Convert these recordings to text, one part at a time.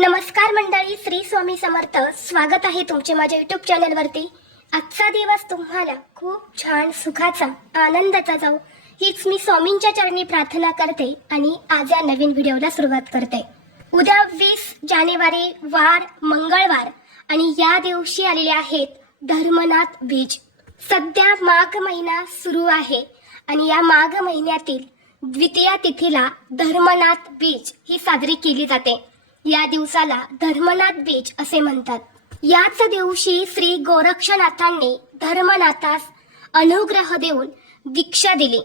नमस्कार मंडळी श्री स्वामी समर्थ. स्वागत आहे तुमचे माझ्या युट्यूब चॅनलवरती आजचा दिवस तुम्हाला खूप छान सुखाचा आनंदाचा जाऊ. हीच मी स्वामींच्या चरणी प्रार्थना करते आणि आज या नवीन व्हिडिओला सुरुवात करते. उद्या वीस जानेवारी वार मंगळवार आणि या दिवशी आलेले आहेत धर्मनाथ बीज. सध्या माघ महिना सुरू आहे आणि या माघ महिन्यातील द्वितीया तिथीला धर्मनाथ बीज ही साजरी केली जाते. या दिवसाला धर्मनाथ बीज असे म्हणतात. याच दिवशी श्री गोरक्षनाथांनी धर्मनाथास अनुग्रह देऊन दीक्षा दिली.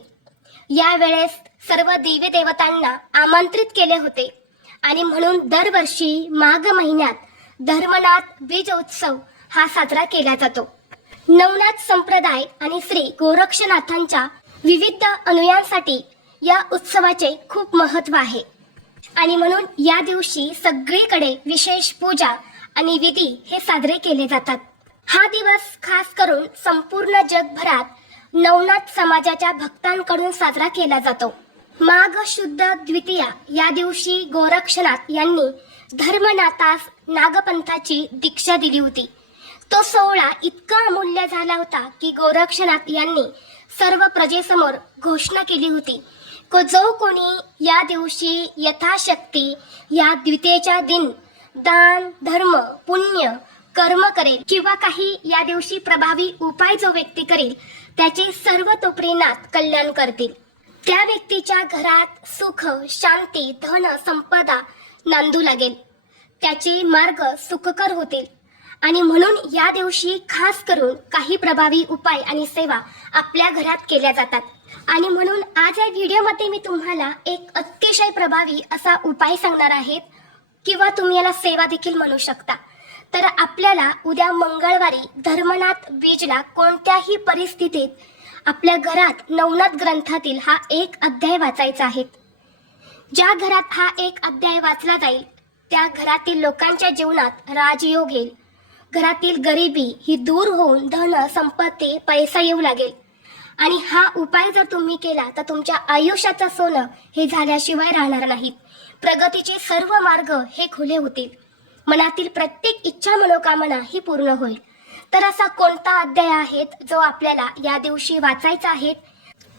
यावेळेस सर्व देवी देवतांना आमंत्रित केले होते आणि म्हणून दरवर्षी माघ महिन्यात धर्मनाथ बीज उत्सव हा साजरा केला जातो. नवनाथ संप्रदाय आणि श्री गोरक्षनाथांच्या विविध अनुयांसाठी या उत्सवाचे खूप महत्त्व आहे. आणि म्हणून या दिवशी सगळीकडे विशेष पूजा आणि विधी हे साजरे केले जातात. हा दिवस खास करून संपूर्ण जगभरात नवनाथ समाजाच्या भक्तांकडून साजरा केला जातो. माघ शुद्ध द्वितीया या दिवशी गोरक्षनाथ यांनी धर्मनाथास नागपंथाची दीक्षा दिली होती. तो सोहळा इतका अमूल्य झाला होता की गोरक्षनाथ यांनी सर्व प्रजेसमोर घोषणा केली होती. जो कोणी या दिवशी यथाशक्ती या द्वितीयेच्या दिन दान धर्म पुण्य कर्म करेल किंवा काही या दिवशी प्रभावी उपाय जो व्यक्ती करेल त्याचे सर्व तोपरीनाथ कल्याण करतील. त्या व्यक्तीच्या घरात सुख शांती धन संपदा नांदू लागेल. त्याचे मार्ग सुखकर होतील. आणि म्हणून या दिवशी खास करून काही प्रभावी उपाय आणि सेवा आपल्या घरात केल्या जातात. आणि म्हणून आज या व्हिडिओमध्ये मी तुम्हाला एक अतिशय प्रभावी असा उपाय सांगणार आहे किंवा तुम्ही याला सेवा देखील म्हणू शकता. तर आपल्याला उद्या मंगळवारी धर्मनाथ बीजला कोणत्याही परिस्थितीत आपल्या घरात नवनाथ ग्रंथातील हा एक अध्याय वाचायचा आहे. ज्या घरात हा एक अध्याय वाचला जाईल त्या घरातील लोकांच्या जीवनात राजयोग येईल. घरातील गरिबी ही दूर होऊन धन संपत्ती पैसा येऊ लागेल. आणि हा उपाय जर तुम्ही केला तर तुमच्या आयुष्याचं सोनं हे झाल्याशिवाय राहणार नाहीत. प्रगतीचे सर्व मार्ग हे खुले होतील. मनातील प्रत्येक इच्छा मनोकामना ही पूर्ण होईल. तर असा कोणता अध्याय आहेत जो आपल्याला या दिवशी वाचायचा आहे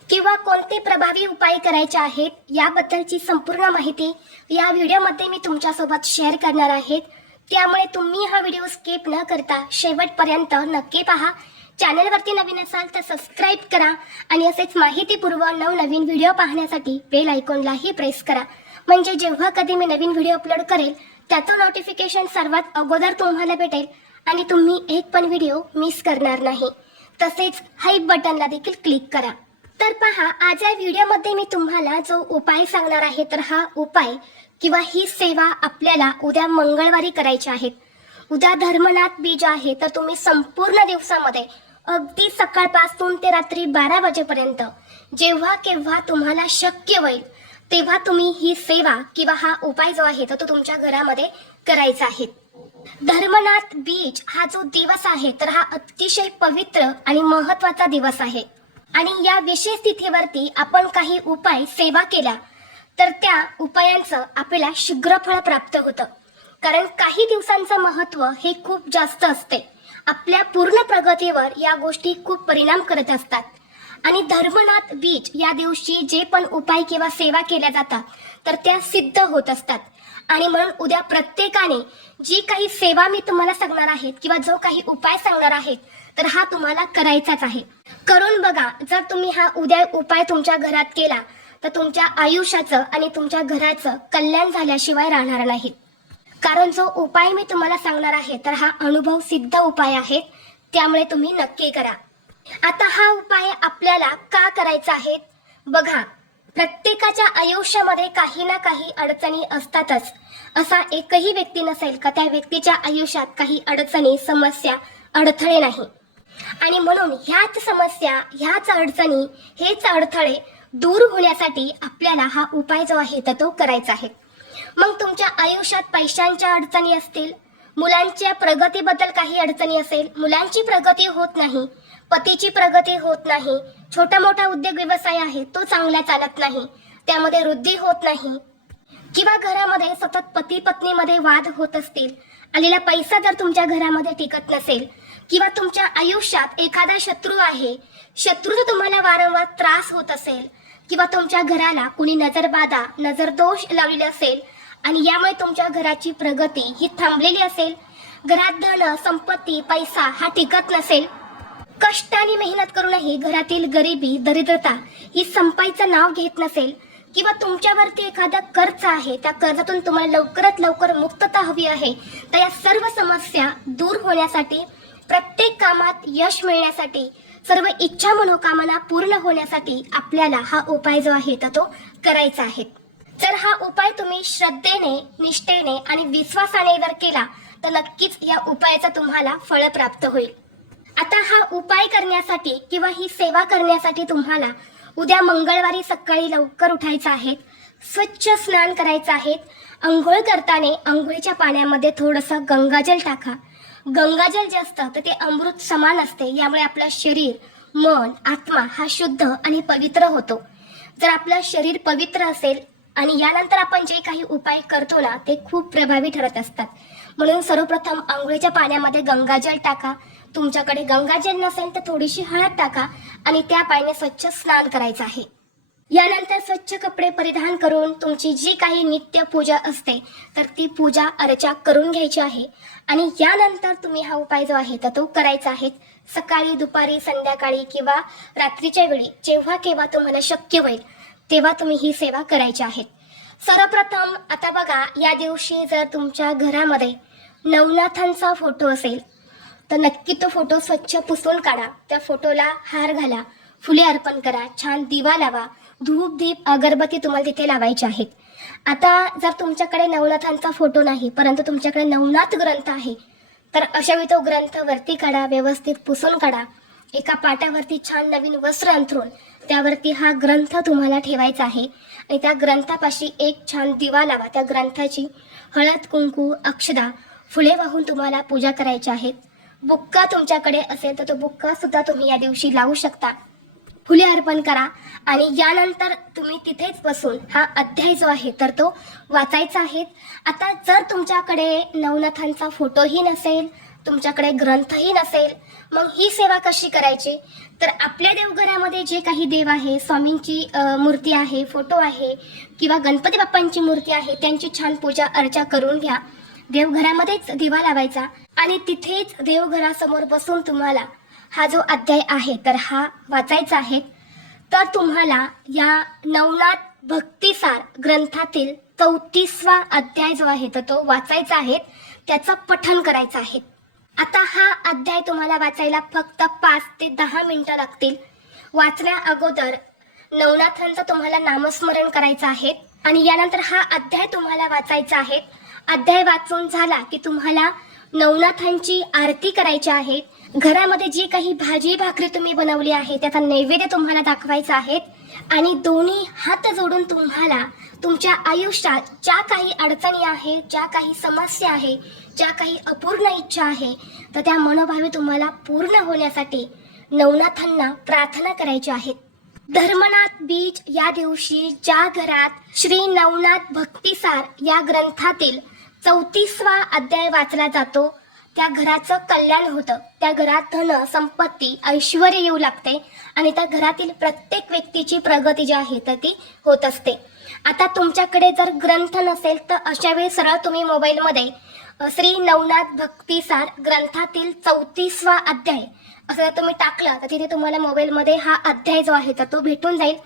किंवा कोणते प्रभावी उपाय करायचे आहेत याबद्दलची संपूर्ण माहिती या व्हिडिओमध्ये मी तुमच्यासोबत शेअर करणार आहेत त्यामुळे तुम्ही हा व्हिडिओ स्किप न करता शेवटपर्यंत नक्की पहा. चॅनलवरती नवीन असाल तर सबस्क्राईब करा आणि असेच माहितीपूर्व नवनवीन व्हिडिओ पाहण्यासाठी बेल आयकॉनलाही प्रेस करा. म्हणजे जेव्हा कधी मी नवीन व्हिडिओ अपलोड करेल त्याचं नोटिफिकेशन सर्वात अगोदर तुम्हाला भेटेल आणि तुम्ही एक पण व्हिडिओ मिस करणार नाही. तसेच हाईप बटनला देखील क्लिक करा. तर पहा आज या व्हिडिओमध्ये मी तुम्हाला जो उपाय सांगणार आहे तर हा उपाय किंवा ही सेवा आपल्याला उद्या मंगळवारी करायची आहे. उद्या धर्मनाथ बीज आहे तर तुम्ही संपूर्ण दिवसामध्ये अगदी सकाळपासून ते रात्री बारा वाजेपर्यंत. जेव्हा केव्हा तुम्हाला शक्य होईल तेव्हा तुम्ही ही सेवा किंवा हा उपाय जो आहे तो तुमच्या घरामध्ये करायचा आहे. धर्मनाथ बीज हा जो दिवस आहे तर हा अतिशय पवित्र आणि महत्त्वाचा दिवस आहे. आणि या विशेष तिथीवरती आपण काही उपाय सेवा केल्या तर त्या उपायांचं आपल्याला शीघ्र फळ प्राप्त होतं. कारण काही दिवसांचं महत्त्व हे खूप जास्त असते. आपल्या पूर्ण प्रगतीवर या गोष्टी खूप परिणाम करत असतात. आणि धर्मनाथ बीज या दिवशी जे पण उपाय किंवा सेवा केल्या जातात तर त्या सिद्ध होत असतात. आणि म्हणून उद्या प्रत्येकाने जी काही सेवा मी तुम्हाला सांगणार आहे किंवा जो काही उपाय सांगणार आहे तर हा तुम्हाला करायचाच आहे. करून बघा जर तुम्ही हा उद्या उपाय तुमच्या घरात केला तर तुमच्या आयुष्याचं आणि तुमच्या घराचं कल्याण झाल्याशिवाय राहणार नाही कारण जो उपाय मी तुम्हाला सांगणार आहे तर हा अनुभव सिद्ध उपाय आहे त्यामुळे तुम्ही नक्की करा. आता हा उपाय आपल्याला का करायचा आहे? बघा प्रत्येकाच्या आयुष्यामध्ये काही ना काही अडचणी असतातच. असा एकही व्यक्ती नसेल का त्या व्यक्तीच्या आयुष्यात काही अडचणी समस्या अडथळे नाही. आणि म्हणून ह्याच समस्या ह्याच अडचणी हेच अडथळे दूर होण्यासाठी आपल्याला हा उपाय जो आहे तर तो करायचा आहे. मग तुमच्या आयुष्यात पैशांच्या अडचणी असतील मुलांच्या प्रगतीबद्दल काही अडचणी असेल मुलांची प्रगती होत नाही पतीची प्रगती होत नाही छोटा मोठा उद्योग व्यवसाय आहे तो चांगला चालत नाही त्यामध्ये वृद्धी होत नाही किंवा घरामध्ये सतत पती पत्नीमध्ये वाद होत असतील आलेला पैसा जर तुमच्या घरामध्ये टिकत नसेल किंवा तुमच्या आयुष्यात एखादा शत्रू आहे शत्रूचा तुम्हाला वारंवार त्रास होत असेल किंवा तुमच्या घराला कुणी नजरबाधा नजरदोष लावलेले असेल आणि यामुळे तुमच्या घराची प्रगती ही थांबलेली असेल. घरात धन संपत्ती पैसा हा टिकत नसेल. कष्ट आणि मेहनत करूनही घरातील गरिबी दरिद्रता ही संपाईचं नाव घेत नसेल किंवा तुमच्यावरती एखादा कर्ज आहे त्या कर्जातून तुम्हाला लवकरात लवकर मुक्तता हवी आहे तर या सर्व समस्या दूर होण्यासाठी प्रत्येक कामात यश मिळण्यासाठी सर्व इच्छा मनोकामना पूर्ण होण्यासाठी आपल्याला हा उपाय जो आहे तर तो करायचा आहे. जर हा उपाय तुम्ही श्रद्धेने निष्ठेने आणि विश्वासाने जर केला तर नक्कीच या उपायाचा तुम्हाला फळ प्राप्त होईल. आता हा उपाय करण्यासाठी किंवा ही सेवा करण्यासाठी तुम्हाला उद्या मंगळवारी सकाळी लवकर उठायचं आहे स्वच्छ स्नान करायचं आहे अंघोळ करताना अंघोळीच्या पाण्यामध्ये थोडंसं गंगाजल टाका. गंगाजल जे असतं तर ते अमृत समान असते यामुळे आपलं शरीर मन आत्मा हा शुद्ध आणि पवित्र होतो. जर आपलं शरीर पवित्र असेल आणि यानंतर आपण जे काही उपाय करतो ना ते खूप प्रभावी ठरत असतात. म्हणून सर्वप्रथम आंघोळीच्या पाण्यामध्ये गंगाजल टाका. तुमच्याकडे गंगाजल नसेल तर थोडीशी हळद टाका आणि त्या पाण्याने स्वच्छ स्नान करायचं आहे. यानंतर स्वच्छ कपडे परिधान करून तुमची जी काही नित्य पूजा असते तर ती पूजा अर्चा करून घ्यायची आहे. आणि यानंतर तुम्ही हा उपाय जो आहे तर तो करायचा आहे. सकाळी दुपारी संध्याकाळी किंवा रात्रीच्या वेळी जेव्हा केव्हा तुम्हाला शक्य होईल. तेव्हा तुम्ही ही सेवा करायची आहे सर्वप्रथम आता बघा या दिवशी जर तुमच्या घरामध्ये नवनाथांचा फोटो असेल तर नक्की तो फोटो स्वच्छ पुसून काढा. त्या फोटोला हार घाला फुले अर्पण करा छान दिवा लावा धूप दीप अगरबत्ती तुम्हाला तिथे लावायची आहेत. आता जर तुमच्याकडे नवनाथांचा फोटो नाही परंतु तुमच्याकडे नवनाथ ग्रंथ आहे तर अशावेळी तो ग्रंथ वरती काढा व्यवस्थित पुसून काढा. एका पाटावरती छान नवीन वस्त्र अंथरून त्यावरती हा ग्रंथ तुम्हाला ठेवायचा आहे. आणि त्या ग्रंथापाशी एक छान दिवा लावा. त्या ग्रंथाची हळद कुंकू अक्षदा फुले वाहून तुम्हाला पूजा करायची आहेत. बुक्का तुमच्याकडे असेल तर तो बुक्का सुद्धा तुम्ही या दिवशी लावू शकता. फुले अर्पण करा आणि यानंतर तुम्ही तिथेच बसून हा अध्याय जो आहे तर तो वाचायचा आहे. आता जर तुमच्याकडे नवनाथांचा फोटोही नसेल तुमच्याकडे ग्रंथही नसेल मग ही सेवा कशी करायची? तर आपल्या देवघरामध्ये जे काही देव आहे स्वामींची मूर्ती आहे फोटो आहे किंवा गणपती बाप्पांची मूर्ती आहे त्यांची छान पूजा अर्चा करून घ्या. देवघरामध्येच दिवा लावायचा आणि तिथेच देवघरासमोर बसून तुम्हाला हा जो अध्याय आहे तर हा वाचायचा आहे. तर तुम्हाला या नवनाथ भक्तिसार ग्रंथातील चौतीसवा अध्याय जो आहे तर तो वाचायचा आहे. त्याचं पठण करायचं आहे. आता हा अध्याय तुम्हाला वाचायला फक्त पाच ते दहा मिनिटं लागतील. वाचण्या अगोदर नवनाथांचं तुम्हाला नामस्मरण करायचं आहे आणि यानंतर हा अध्याय तुम्हाला वाचायचा आहे. अध्याय वाचून झाला की तुम्हाला नवनाथांची आरती करायची आहे. घरामध्ये जी काही भाजी भाकरी तुम्ही बनवली आहे त्याचा नैवेद्य तुम्हाला दाखवायचा आहे आणि दोन्ही हात जोडून तुम्हाला तुमच्या आयुष्यात ज्या काही अडचणी आहे ज्या काही समस्या आहे ज्या काही अपूर्ण इच्छा आहे तर त्या मनोभावे तुम्हाला पूर्ण होण्यासाठी नवनाथांना प्रार्थना करायची आहेत धर्मनाथ बीज या दिवशी ज्या घरात श्री नवनाथ भक्तिसार या ग्रंथातील चौतीसवा अध्याय वाचला जातो. त्या घराचं कल्याण होतं. त्या घरात धन संपत्ती ऐश्वर येऊ लागते आणि त्या घरातील प्रत्येक व्यक्तीची प्रगती जी आहे तर ती होत असते. आता तुमच्याकडे जर ग्रंथ नसेल तर अशा वेळी सरळ तुम्ही मोबाईलमध्ये श्री नवनाथ भक्तिसार ग्रंथातील चौतीसवा अध्याय असं जर तुम्ही टाकलं तर तिथे तुम्हाला मोबाईलमध्ये हा अध्याय जो आहे तर तो भेटून जाईल.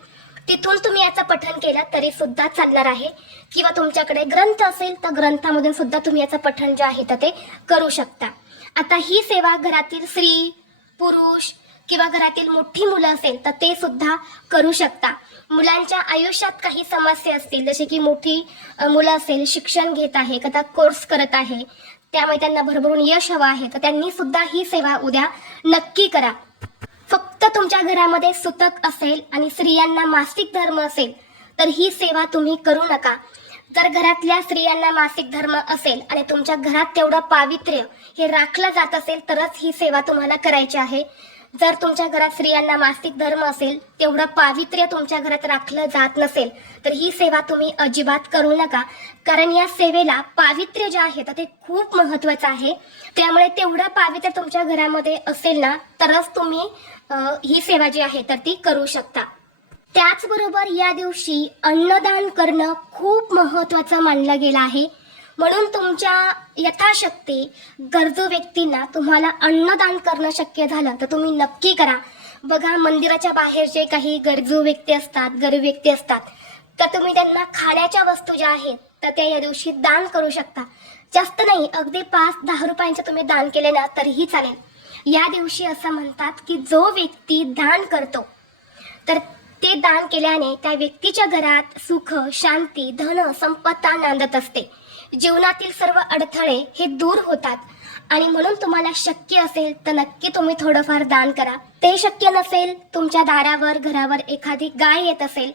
तिथून तुम्ही याचं पठन केलं तरी सुद्धा चालणार आहे. किंवा तुमच्याकडे ग्रंथ असेल तर ग्रंथामधून सुद्धा तुम्ही याचं पठन जे आहे तर ते करू शकता. आता ही सेवा घरातील स्त्री पुरुष किंवा घरातील मोठी मुलं असेल तर ते सुद्धा करू शकता. मुलांच्या आयुष्यात काही समस्या असतील जसे की मोठी मुलं असेल शिक्षण घेत आहे कथा कोर्स करत आहे त्यामुळे त्यांना भरभरून यश हवं आहे तर त्यांनी सुद्धा ही सेवा उद्या नक्की करा. फक्त तुमच्या घरामध्ये सुतक असेल आणि स्त्रियांना मासिक धर्म असेल तर ही सेवा तुम्ही करू नका. जर घरातल्या स्त्रियांना मासिक धर्म असेल आणि तुमच्या घरात तेवढं पावित्र्य हे राखलं जात असेल तरच ही सेवा तुम्हाला करायची आहे. जर तुमच्या घरात स्त्रियांना मासिक धर्म असेल तेवढं पावित्र्य तुमच्या घरात राखलं जात नसेल तर ही सेवा तुम्ही अजिबात करू नका. कारण या सेवेला पावित्र्य जे आहे तर ते खूप महत्वाचं आहे. त्यामुळे तेवढं पावित्र्य तुमच्या घरामध्ये असेल ना तरच तुम्ही ही सेवा जी आहे तर ती करू शकता. त्याचबरोबर या दिवशी अन्नदान करणं खूप महत्वाचं मानलं गेलं आहे. म्हणून तुमच्या यथाशक्ती गरजू व्यक्तींना तुम्हाला अन्नदान करणं शक्य झालं तर तुम्ही नक्की करा. बघा मंदिराच्या बाहेर जे काही गरजू व्यक्ती असतात गरीब व्यक्ती असतात तर तुम्ही त्यांना खाण्याच्या वस्तू ज्या आहेत तर त्या या दिवशी दान करू शकता. जास्त नाही अगदी पाच दहा रुपयांचं तुम्ही दान केले ना तरीही चालेल. या दिवशी असं म्हणतात की जो व्यक्ती दान करतो तर ते दान केल्याने त्या व्यक्तीच्या घरात सुख शांती धन संपत्ता नांदत असते. जीवनातील सर्व अडथळे हे दूर होतात. आणि म्हणून तुम्हाला शक्य असेल तर नक्की तुम्ही थोडंफार दान करा. ते शक्य नसेल तुमच्या दारावर घरावर एखादी गाय येत असेल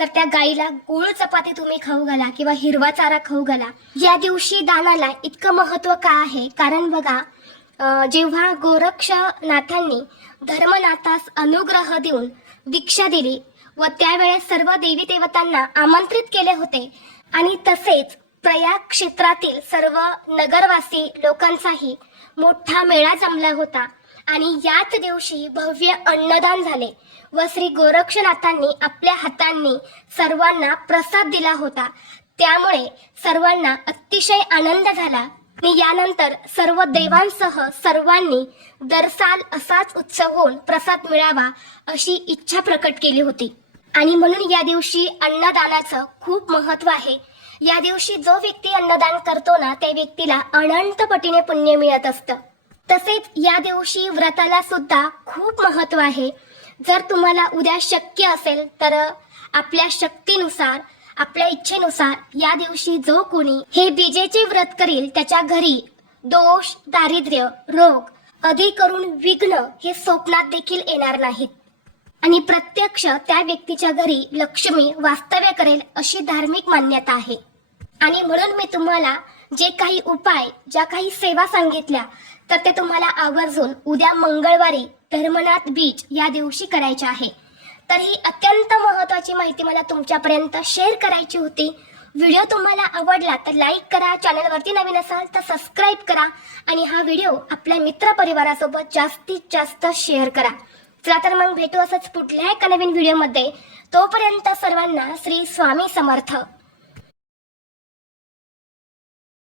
तर त्या गायीला गोळ चपाती तुम्ही खाऊ घाला किंवा हिरवा चारा खाऊ घाला. या दिवशी दानाला इतकं महत्त्व का आहे? कारण बघा जेव्हा गोरक्षनाथांनी धर्मनाथास अनुग्रह देऊन दीक्षा दिली व त्यावेळेस सर्व देवी देवतांना आमंत्रित केले होते आणि तसेच प्रयाग क्षेत्रातील सर्व नगरवासी लोकांचाही मोठा मेळा जमला होता. आणि याच दिवशी भव्य अन्नदान झाले व श्री गोरक्षनाथांनी आपल्या हातांनी सर्वांना प्रसाद दिला होता. त्यामुळे सर्वांना अतिशय आनंद झाला. आणि यानंतर सर्व देवांसह सर्वांनी दरसाल असाच उत्सव होऊन प्रसाद मिळावा अशी इच्छा प्रकट केली होती. आणि म्हणून या दिवशी अन्नदानाचं खूप महत्त्व आहे. या दिवशी जो व्यक्ती अन्नदान करतो ना त्या व्यक्तीला अनंत पटीने पुण्य मिळत असतं. तसेच या दिवशी व्रताला सुद्धा खूप महत्त्व आहे. जर तुम्हाला उद्या शक्य असेल तर आपल्या शक्तीनुसार आपल्या इच्छेनुसार या दिवशी जो कोणी हे बीजेचे व्रत करील त्याच्या घरी दोष दारिद्र्य रोग अधिक करून विघ्न हे स्वप्नात देखील येणार नाहीत. आणि प्रत्यक्ष त्या व्यक्तीच्या घरी लक्ष्मी वास्तव्य करेल अशी धार्मिक मान्यता आहे. आणि म्हणून मी तुम्हाला जे काही उपाय ज्या काही सेवा सांगितल्या तर ते तुम्हाला आवर्जून उद्या मंगळवारी धर्मनाथ बीच या दिवशी करायचे आहे. तर ही अत्यंत महत्वाची माहिती मला तुमच्यापर्यंत शेअर करायची होती. व्हिडिओ तुम्हाला आवडला तर लाईक करा चॅनलवरती नवीन असाल तर सबस्क्राईब करा आणि हा व्हिडिओ आपल्या मित्रपरिवारासोबत जास्तीत जास्त शेअर करा. चला तर मग भेटू असंच पुढल्या एका नवीन व्हिडिओमध्ये तोपर्यंत सर्वांना श्री स्वामी समर्थ.